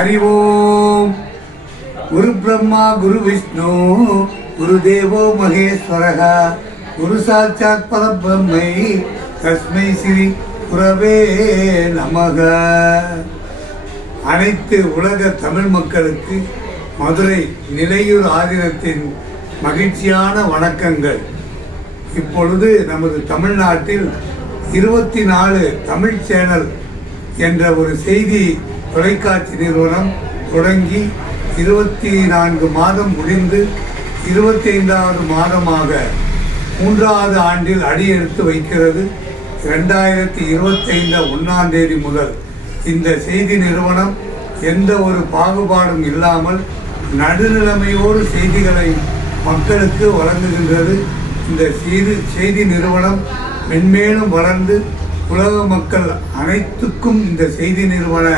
हरि ओम गुरु ब्रह्मा गुरु विष्णु गुरुदेवो महेश्वरः गुरु साक्षात् परब्रह्मै तस्मै श्री குரவே நமக. அனைத்து உலக தமிழ் மக்களுக்கு மதுரை நிலையூர் ஆதீனத்தின் மகிழ்ச்சியான வணக்கங்கள். இப்பொழுது நமது தமிழ்நாட்டில் 24 தமிழ் சேனல் என்ற ஒரு செய்தி தொலைக்காட்சி நிறுவனம் தொடங்கி 24 மாதம் முடிந்து 25வது மாதமாக 3வது ஆண்டில் அடியெடுத்து வைக்கிறது. 2025 1ஆம் தேதி முதல் இந்த செய்தி நிறுவனம் எந்த ஒரு பாகுபாடும் இல்லாமல் நடுநிலைமையோடு செய்திகளை மக்களுக்கு வழங்குகின்றது. இந்த செய்தி நிறுவனம் மென்மேலும் வளர்ந்து உலக மக்கள் அனைத்துக்கும் இந்த செய்தி நிறுவன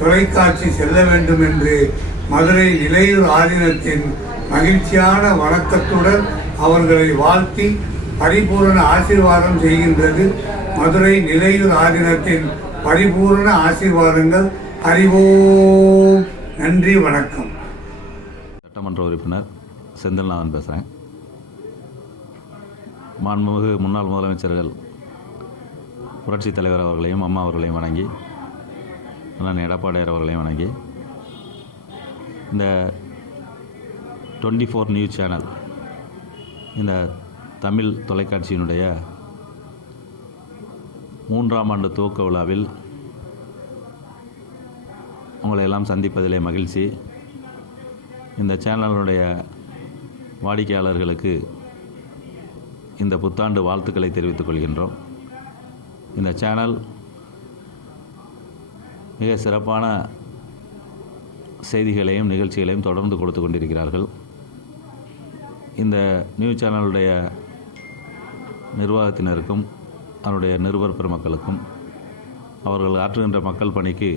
தொலைக்காட்சி செல்ல வேண்டும் என்று மதுரை நிலையூர் ஆதீனத்தின் மகிழ்ச்சியான வணக்கத்துடன் அவர்களை வாழ்த்தி பரிபூரண ஆசீர்வாதம் செய்கின்றது. மதுரை நிலையூர் ஆதீனத்தின் பரிபூரண ஆசீர்வாதங்கள். அறிவோம். நன்றி, வணக்கம். சட்டமன்ற உறுப்பினர் செந்தில்நாதன் பேசுகிறேன். மாண்புமிகு முன்னாள் முதலமைச்சர்கள் புரட்சித் தலைவர் அவர்களையும் அம்மா அவர்களையும் வணங்கி, அண்ணன் எடப்பாடியார் அவர்களையும் வணங்கி, இந்த 24 நியூஸ் சேனல் இந்த தமிழ் தொலைக்காட்சியினுடைய 3ஆம் ஆண்டு துவக்க விழாவில் உங்களை எல்லாம் சந்திப்பதிலே மகிழ்ச்சி. இந்த சேனலுடைய வாடிக்கையாளர்களுக்கு இந்த புத்தாண்டு வாழ்த்துக்களை தெரிவித்துக் கொள்கின்றோம். இந்த சேனல் மிக சிறப்பான செய்திகளையும் நிகழ்ச்சிகளையும் தொடர்ந்து கொடுத்து கொண்டிருக்கிறார்கள். இந்த நியூஸ் சேனலுடைய நிர்வாகத்தினருக்கும் அவருடைய நிருபர் பெருமக்களுக்கும் அவர்கள் ஆற்றுகின்ற மக்கள் பணிக்கு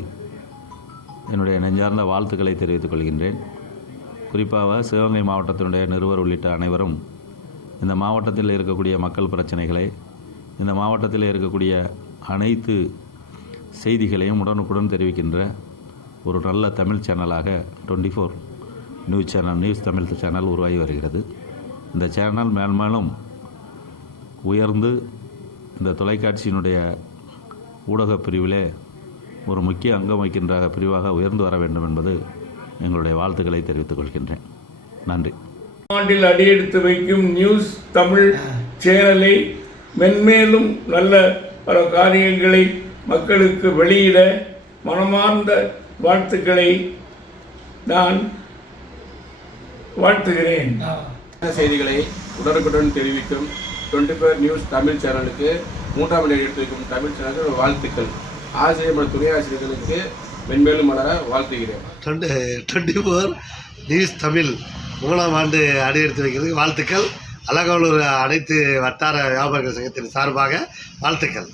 என்னுடைய நெஞ்சார்ந்த வாழ்த்துக்களை தெரிவித்துக் கொள்கின்றேன். குறிப்பாக சிவகங்கை மாவட்டத்தினுடைய நிருபர் உள்ளிட்ட அனைவரும் இந்த மாவட்டத்தில் இருக்கக்கூடிய மக்கள் பிரச்சனைகளை, இந்த மாவட்டத்தில் இருக்கக்கூடிய அனைத்து செய்திகளையும் உடனுக்குடன் தெரிவிக்கின்ற ஒரு நல்ல தமிழ் சேனலாக 24 news channel, news Tamil channel உருவாகி வருகிறது. இந்த சேனல் மேலும் உயர்ந்து இந்த தொலைக்காட்சியினுடைய ஊடகப் பிரிவிலே ஒரு முக்கிய அங்கம் வகிக்கின்ற பிரிவாக உயர்ந்து வர வேண்டும் என்பது எங்களுடைய வாழ்த்துக்களை தெரிவித்துக் கொள்கின்றேன். நன்றி. ஆண்டில் அடியெடுத்து வைக்கும் நியூஸ் தமிழ் சேனலை மென்மேலும் நல்ல பல காரியங்களை மக்களுக்கு வெளியிட மனமார்ந்த வாழ்த்துக்களை நான் வாழ்த்துகிறேன். செய்திகளை உடனுக்குடன் தெரிவிக்கும் 24 நியூஸ் தமிழ் சேனலுக்கு 3ஆம் ஆண்டு எடுத்து வைக்கும் தமிழ் சேனலுக்கு வாழ்த்துக்கள். ஆசிரியர் மற்றும் துணை ஆசிரியர்களுக்கு மென்மேலும் வளர வாழ்த்துகிறேன். 24 நியூஸ் தமிழ் 3ஆம் ஆண்டு அடியெடுத்து வைக்கிறதுக்கு வாழ்த்துக்கள். அலங்காநல்லூர் அனைத்து வட்டார வியாபாரிகள் சங்கத்தின் சார்பாக வாழ்த்துக்கள்.